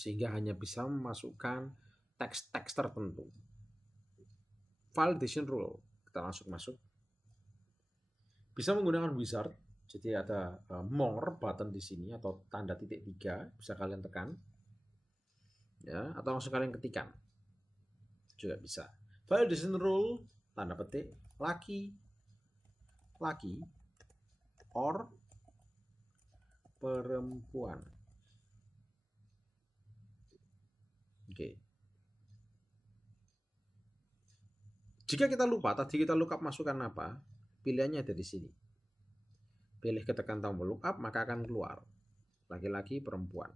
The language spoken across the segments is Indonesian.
sehingga hanya bisa memasukkan teks-teks tertentu. Validation rule, kita langsung masuk. Bisa menggunakan wizard, jadi ada more button di sini atau tanda titik 3, bisa kalian tekan, ya, atau langsung kalian ketikkan juga bisa. Validation rule, tanda petik laki or perempuan. Oke. Jika kita lupa, tadi kita lookup masukkan apa, pilihannya ada di sini. Pilih ketekan tombol lookup, maka akan keluar laki-laki, perempuan.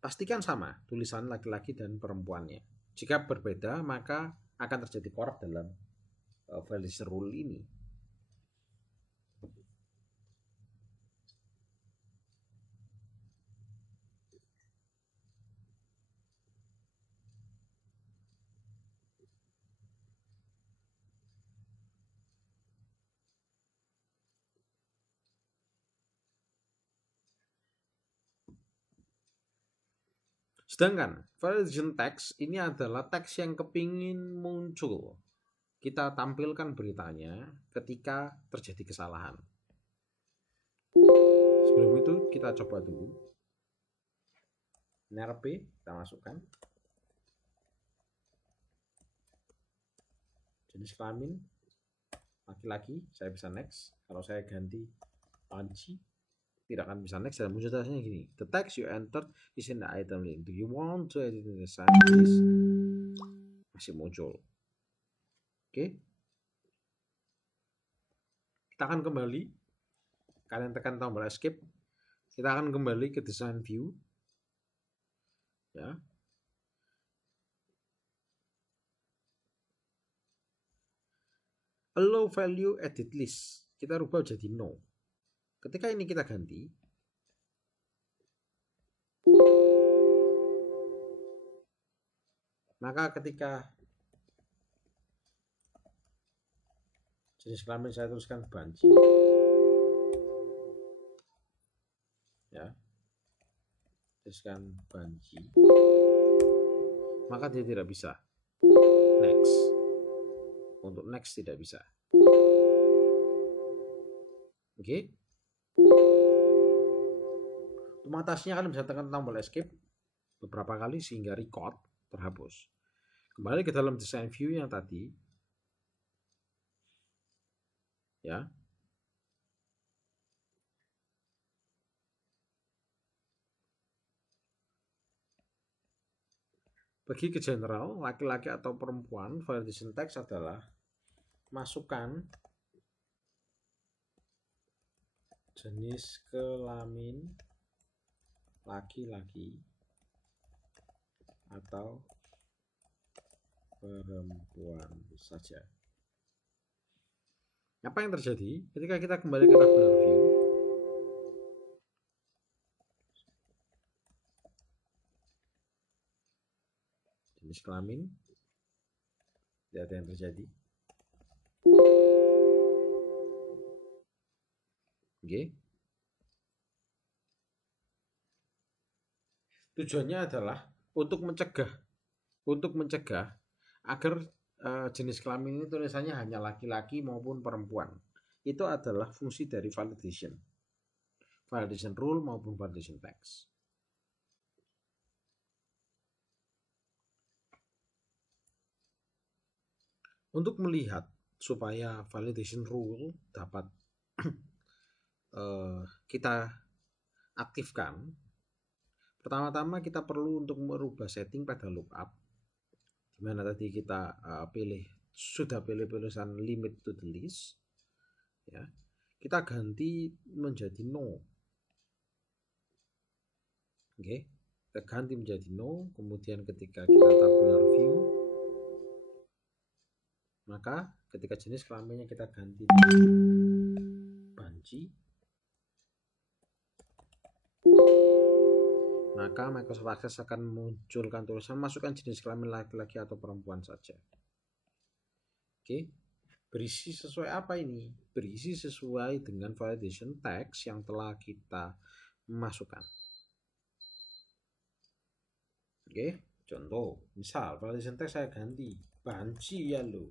Pastikan sama tulisan laki-laki dan perempuannya. Jika berbeda, maka akan terjadi korup dalam validation rule ini. Sedangkan validation text ini adalah teks yang kepingin muncul. Kita tampilkan beritanya ketika terjadi kesalahan. Sebelum itu kita coba dulu. NRP kita masukkan. Jenis kelamin laki-laki, saya bisa next. Kalau saya ganti panci, tidak akan bisa next, dan muncul tulisannya gini. The text you entered is in the item link. Do you want to edit the sign? Masih muncul. Oke. Kita akan kembali. Kalian tekan tombol escape. Kita akan kembali ke design view. Ya. Allow value edit list. Kita rubah jadi no. Ketika ini kita ganti, maka ketika jenis kelamin saya tuliskan banci, ya, tuliskan banci, maka dia tidak bisa next. Untuk next tidak bisa. Oke. Otomatisnya kalian bisa tekan tombol escape beberapa kali sehingga record terhapus. Kembali ke dalam design view yang tadi, ya. Pergi ke general, laki-laki atau perempuan, validation text adalah masukkan jenis kelamin laki-laki atau perempuan saja. Apa yang terjadi ketika kita kembali ke tabular view? Jenis kelamin, tidak ada yang terjadi. Oke. Tujuannya adalah untuk mencegah agar jenis kelamin ini tulisannya hanya laki-laki maupun perempuan. Itu adalah fungsi dari validation rule maupun validation text. Untuk melihat supaya validation rule dapat kita aktifkan, pertama-tama kita perlu untuk merubah setting pada lookup, dimana tadi kita sudah pilih tulisan limit to the list, ya, kita ganti menjadi no. Oke, kita ganti menjadi no. Kemudian ketika kita tabular view, maka ketika jenis kelaminnya kita ganti banci, maka Microsoft Access akan munculkan tulisan masukkan jenis kelamin laki-laki atau perempuan saja. Oke, berisi sesuai apa ini? Berisi sesuai dengan validation text yang telah kita masukkan. Oke, contoh, misal validation text saya ganti banci ya lo.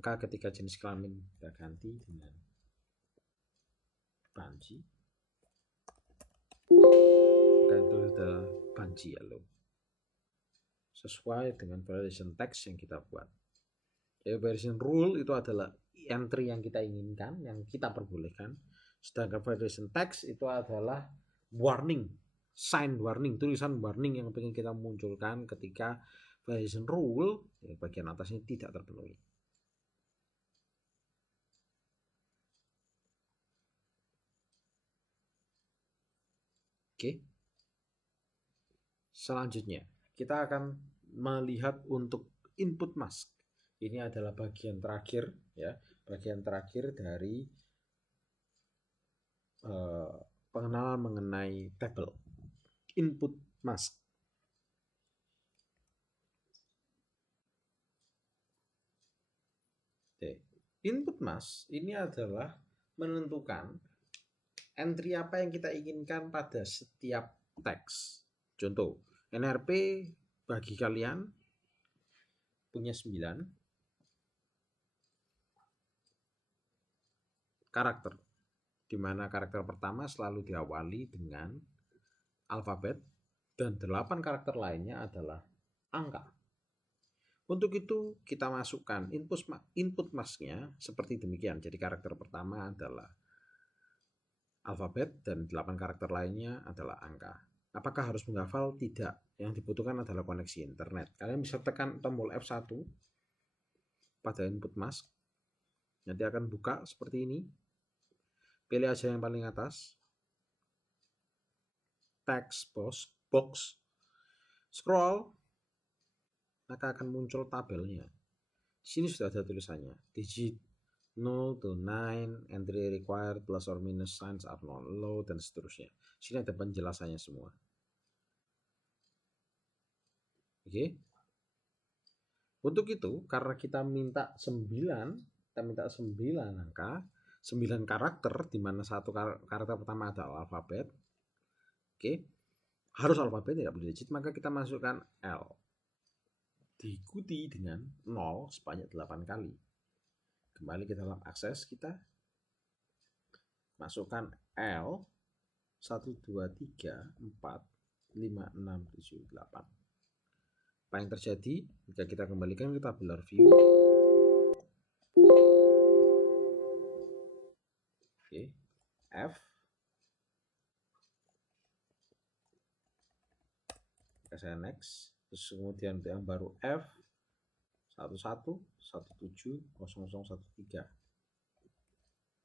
Maka ketika jenis kelamin kita ganti dengan banci, maka itu sudah banci ya lo. Sesuai dengan validation text yang kita buat. Jadi validation rule itu adalah entry yang kita inginkan, yang kita perbolehkan. Sedangkan validation text itu adalah warning, sign warning, tulisan warning yang ingin kita munculkan ketika validation rule bagian atasnya tidak terpenuhi. Oke. Selanjutnya, kita akan melihat untuk input mask. Ini adalah bagian terakhir ya, bagian terakhir dari pengenalan mengenai tabel input mask. Oke. Input mask ini adalah menentukan entry apa yang kita inginkan pada setiap teks. Contoh, NRP bagi kalian punya 9 karakter, di mana karakter pertama selalu diawali dengan alfabet dan 8 karakter lainnya adalah angka. Untuk itu kita masukkan input masknya seperti demikian. Jadi karakter pertama adalah alfabet dan 8 karakter lainnya adalah angka. Apakah harus menghafal? Tidak. Yang dibutuhkan adalah koneksi internet. Kalian bisa tekan tombol F1 pada input mask. Nanti akan buka seperti ini. Pilih aja yang paling atas. Text box. Scroll, maka akan muncul tabelnya. Di sini sudah ada tulisannya. Digit 0 to 9, entry required, plus or minus signs are not allowed, dan seterusnya. Di sini ada penjelasannya semua. Oke. Untuk itu, karena kita minta 9 angka, 9 karakter, di mana satu karakter pertama adalah alfabet. Oke. Harus alfabet, tidak boleh digit, maka kita masukkan L. Diikuti dengan 0 sebanyak 8 kali. Kembali ke dalam akses kita. Masukkan L 1, 2, 3, 4, 5, 6, 7, 8. Apa yang terjadi jika kita kembalikan ke tabular view? Oke, F. Jika saya next, terus kemudian yang baru F 11 17 0013.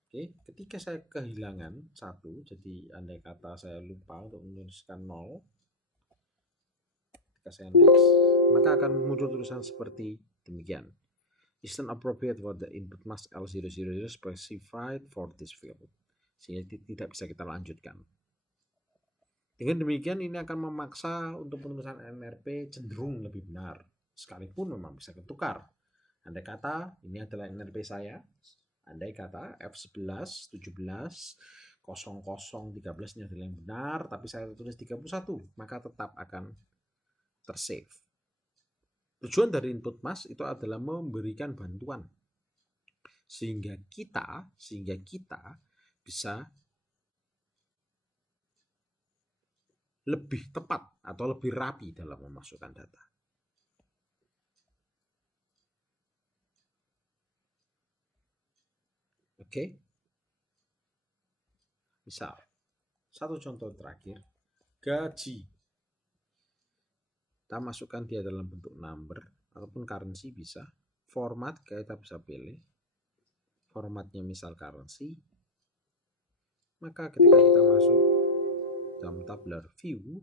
Oke, ketika saya kehilangan 1, jadi andai kata saya lupa untuk menuliskan 0, ketika saya next, maka akan muncul tulisan seperti demikian. Isn't appropriate for the input mask L000 specified for this field. Sehingga tidak bisa kita lanjutkan. Dengan demikian ini akan memaksa untuk penulisan NRP cenderung lebih benar. Sekalipun memang bisa ketukar. Andai kata ini adalah NRP saya. Andai kata F11, 17, 00, 13 ini adalah yang benar. Tapi saya tulis 31. Maka tetap akan tersave. Tujuan dari input mask itu adalah memberikan bantuan sehingga kita bisa lebih tepat atau lebih rapi dalam memasukkan data. Oke. Misal, satu contoh terakhir, gaji. Kita masukkan dia dalam bentuk number ataupun currency bisa. Format kita bisa pilih. Formatnya misal currency. Maka ketika kita masuk dalam tabular view,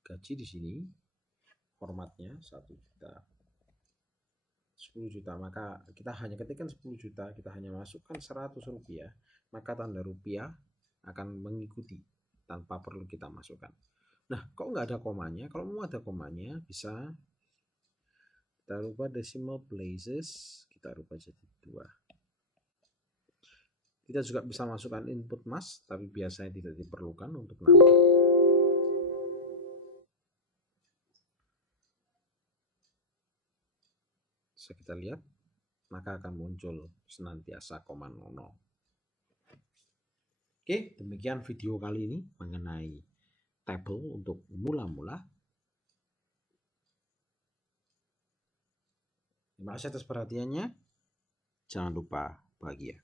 gaji di sini formatnya 1 juta, 10 juta, maka kita hanya ketikkan 10 juta, kita hanya masukkan 100 rupiah, maka tanda rupiah akan mengikuti tanpa perlu kita masukkan. Nah, kok nggak ada komanya? Kalau mau ada komanya, bisa kita rubah decimal places, kita rubah jadi 2. Kita juga bisa masukkan input mask, tapi biasanya tidak diperlukan untuk nambah. Bisa kita lihat, maka akan muncul senantiasa koma 00. Oke, demikian video kali ini mengenai tabel untuk mula-mula. Terima kasih atas perhatiannya. Jangan lupa bahagia.